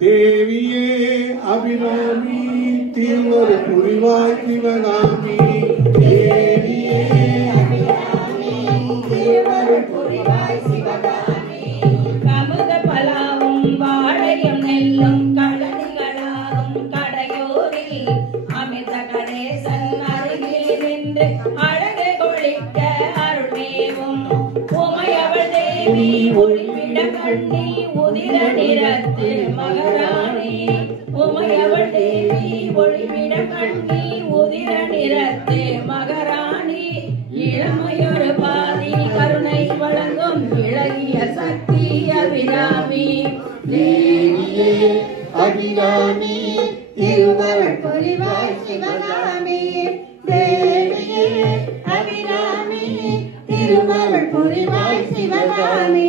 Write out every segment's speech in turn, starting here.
தேவியே அபிராமி திருவரு புரிவாய் சிவகாமி. தேவியே அபிராமி திருவரு புரிவாய் சிவகாமி. கமுக பலாவும் வாழையும் நெல்லும் கடலிகளாகும் கடையோரில் அமிர்த கணேசன் அருகில் நின்று அழகு கொளிக்க அருள்மேவும் உமையவள் தேவி ஒளிவிட கண்ணி உதிர நிறத்து மகாராணி. உமையவள் தேவி ஒளிவிட கண்ணி உதிர நிறத்து மகாராணி. இளமையொரு பாதி கருணை வழங்கும் இளகிய சக்தி அபிராமி. தேவியே அபிராமி திருவரு புரிவாய் சிவகாமி. தேவியே அபிராமி திருவருள் புரிவாய் சிவகாமி.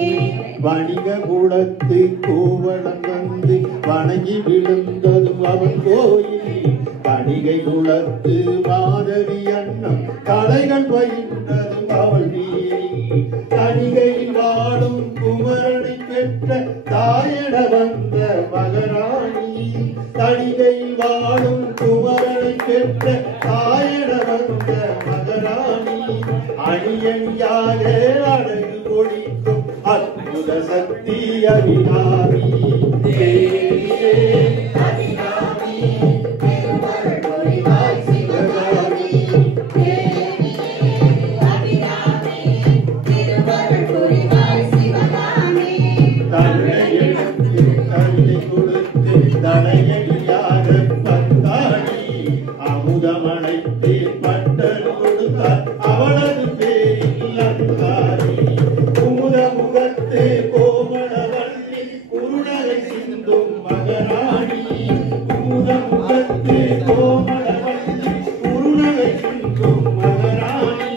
வணிக குலத்து கோவளம் வந்து வணங்கி விழுந்ததும் அவன் கோயில். வணிகை குலத்து மாதவி அன்னம் கலைகள் பயின்றதும் அவள் நீரை. தணிகையில் வாழும் குமரனை பெற்ற தாயட வந்த மகராணி. தணிகையில் வாழும் குமரனை பெற்ற தாயட வந்த மகராணி. அணியணியாக அழகு ஒழிக்கும் அற்புத சக்தி அபிராமி. தேவியே அபிராமி திருவருள் புரிவாய் சிவகாமி. தேவியே அபிராமி திருவருள் புரிவாய் சிவகாமி. தன்னை எடுத்து தன்னை கொடுத்து தலையடியாக பந்தாடி அமுதமழைத்து பட்டல் கொடுத்தார் அவளது பேரில் அந்தாரி. குமுத முகத்து கோமளவல்லி குருணரை சிந்தும் மகராணி. குமுத முகத்து கோமளவல்லி குருணரை சிந்தும் மகராணி.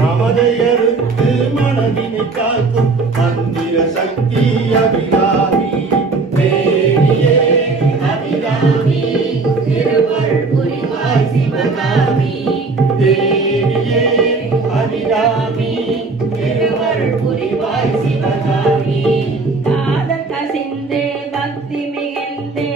மமதையறுத்து மனதினை காக்கும் மந்திர சக்தி அபிராமி. தேவியே அபிராமி திருவருள் புரிவாய் சிவகாமி. தேவியே அபிராமி திருவருள் புரிவாய் சிவகாமி. காதல் கசிந்து பக்தி மிகுந்து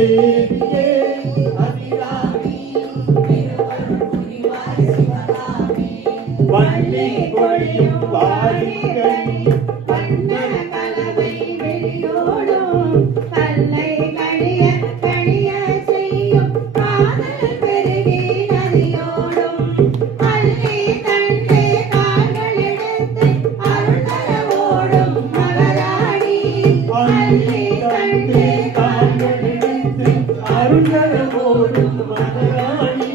தேவியே அபிராமி திருவருள் புரிவாய் சிவகாமி வள்ளி பொழியும் வாரிகள் வண்ண கலவை வெளியோடும் கல்லை கழிய கழிய செய்யும் காதல் பெருகி நதியோடும் அள்ளி தன்னை கால்கள் எடுத்து அருள் தர ஓடும் மகராணி அள்ளி தன்னை கால்கள் எடுத்து அருளர ஓடும் மகாராணி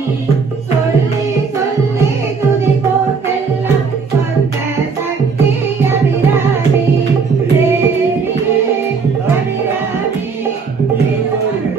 சொல்லி சொல்லி துதிப்போர்க்கெல்லாம் சொந்த சக்தி அபிராமி தேவியே அபிராமி திருவருள்